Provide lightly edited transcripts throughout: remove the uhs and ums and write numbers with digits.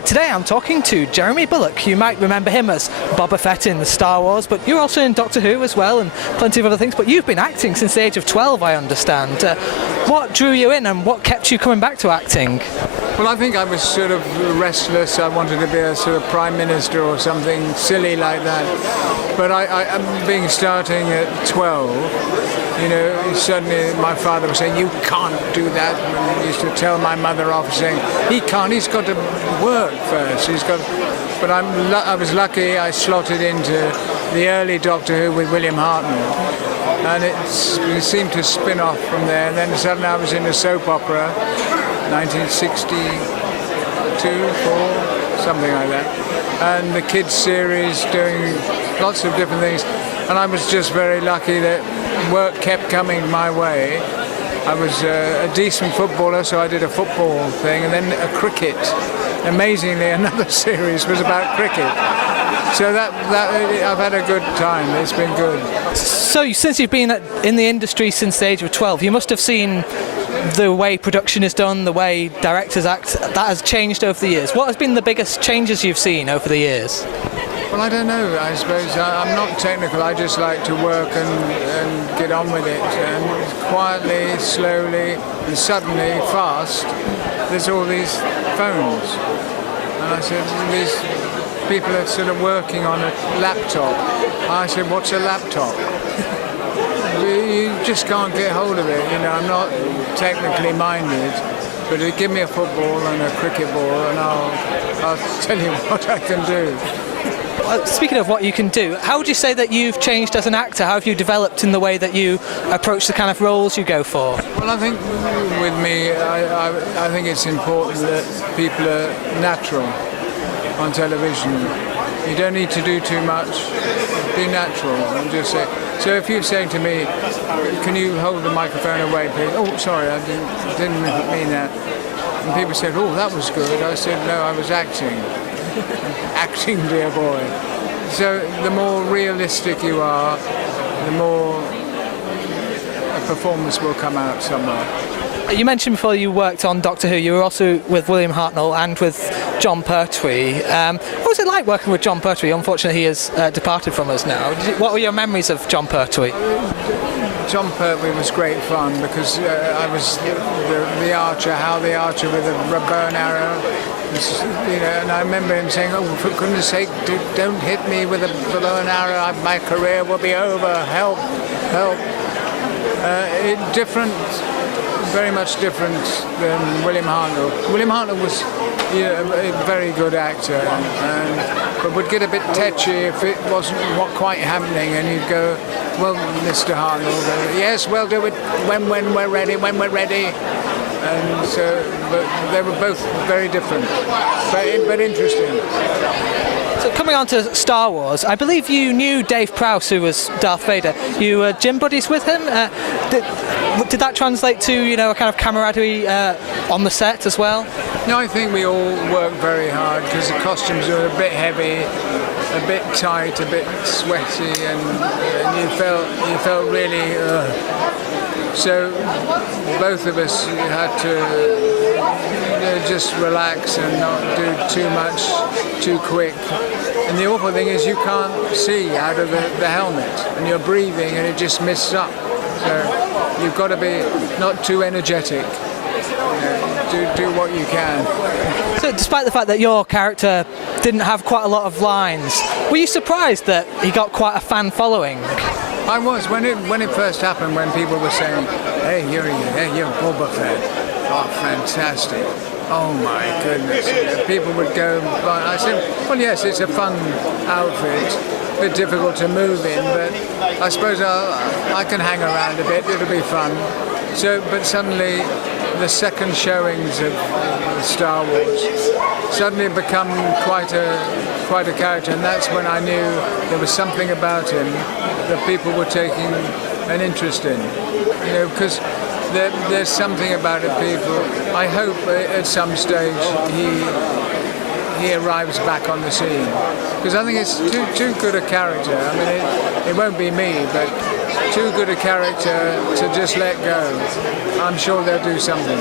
Today I'm talking to Jeremy Bulloch. You might remember him as Boba Fett in the Star Wars, but you're also in Doctor Who as well and plenty of other things, but you've been acting since the age of 12, I understand. What drew you in and what kept you coming back to acting? Well, I think I was sort of restless. I wanted to be a sort of prime minister or something silly like that. But I'm being starting at 12. You know, suddenly my father was saying, "You can't do that." And he used to tell my mother off, saying, "He can't. He's got to work first. He's got." But I was lucky. I slotted into the early Doctor Who with William Hartnell, and it seemed to spin off from there. And then suddenly I was in a soap opera, 1962, 4, something like that, and the kids series, doing lots of different things. And I was just very lucky that work kept coming my way. I was a decent footballer, so I did a football thing, and then a cricket. Amazingly, another series was about cricket. So that I've had a good time. It's been good. So since you've been in the industry since the age of 12, you must have seen the way production is done, the way directors act. That has changed over the years. What has been the biggest changes you've seen over the years? Well, I don't know. I suppose I'm not technical. I just like to work and get on with it. And quietly, slowly, and suddenly, fast, there's all these phones. And I said, these people are sort of working on a laptop. I said, what's a laptop? You just can't get hold of it. You know, I'm not technically minded. But give me a football and a cricket ball, and I'll tell you what I can do. Speaking of what you can do, how would you say that you've changed as an actor? How have you developed in the way that you approach the kind of roles you go for? Well, I think with me, I think it's important that people are natural on television. You don't need to do too much. Be natural and just say. So if you're saying to me, "Can you hold the microphone away, please?" "Oh, sorry, I didn't mean that." And people said, "Oh, that was good." I said, "No, I was acting." Acting, dear boy. So the more realistic you are, the more a performance will come out somewhere. You mentioned before you worked on Doctor Who. You were also with William Hartnell and with Jon Pertwee. What was it like working with Jon Pertwee? Unfortunately, he has departed from us now. What were your memories of Jon Pertwee? Jon Pertwee was great fun because I was the archer, Hal the Archer with a bow and arrow. You know, and I remember him saying, "Oh, for goodness sake, don't hit me with a bow and arrow. My career will be over. Help, help." Different, very much different than William Hartnell. William Hartnell was a very good actor, but would get a bit tetchy if it wasn't quite happening, and he'd go, "Well, Mr. Hartnell, yes, we'll do it when we're ready, when we're ready." And so, but they were both very different, but interesting. So coming on to Star Wars, I believe you knew Dave Prowse, who was Darth Vader. You were gym buddies with him. Did that translate to, you know, a kind of camaraderie on the set as well? No, I think we all worked very hard because the costumes were a bit heavy, a bit tight, a bit sweaty, and you felt really. So both of us had to just relax and not do too much too quick. And the awful thing is you can't see out of the helmet, and you're breathing and it just misses up. So you've got to be not too energetic. Do what you can. So despite the fact that your character didn't have quite a lot of lines, were you surprised that he got quite a fan following? I was. When it first happened, when people were saying, "Hey, you're Boba Fett. Oh, fantastic. Oh my goodness." People would go by. I said, "Well, yes, it's a fun outfit. A bit difficult to move in, but I suppose I can hang around a bit. It'll be fun." So, but suddenly, the second showings of Star Wars suddenly become quite a character, and that's when I knew there was something about him that people were taking an interest in. You know, because there's something about it. People. I hope at some stage he arrives back on the scene, because I think it's too good a character. I mean, it won't be me, but too good a character to just let go. I'm sure they'll do something.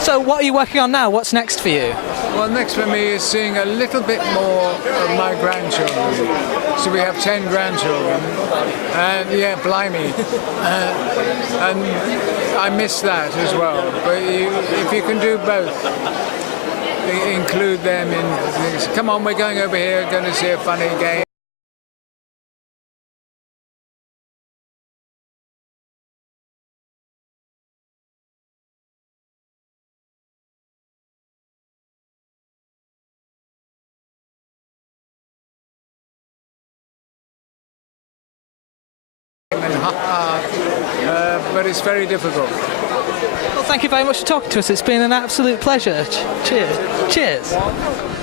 So what are you working on now? What's next for you? Well, next for me is seeing a little bit more of my grandchildren. So we have 10 grandchildren, and yeah, blimey, and I miss that as well. But if you can do both, include them in things. Come on, we're going over here, going to see a funny game. But it's very difficult. Well, thank you very much for talking to us. It's been an absolute pleasure. Cheers. Cheers.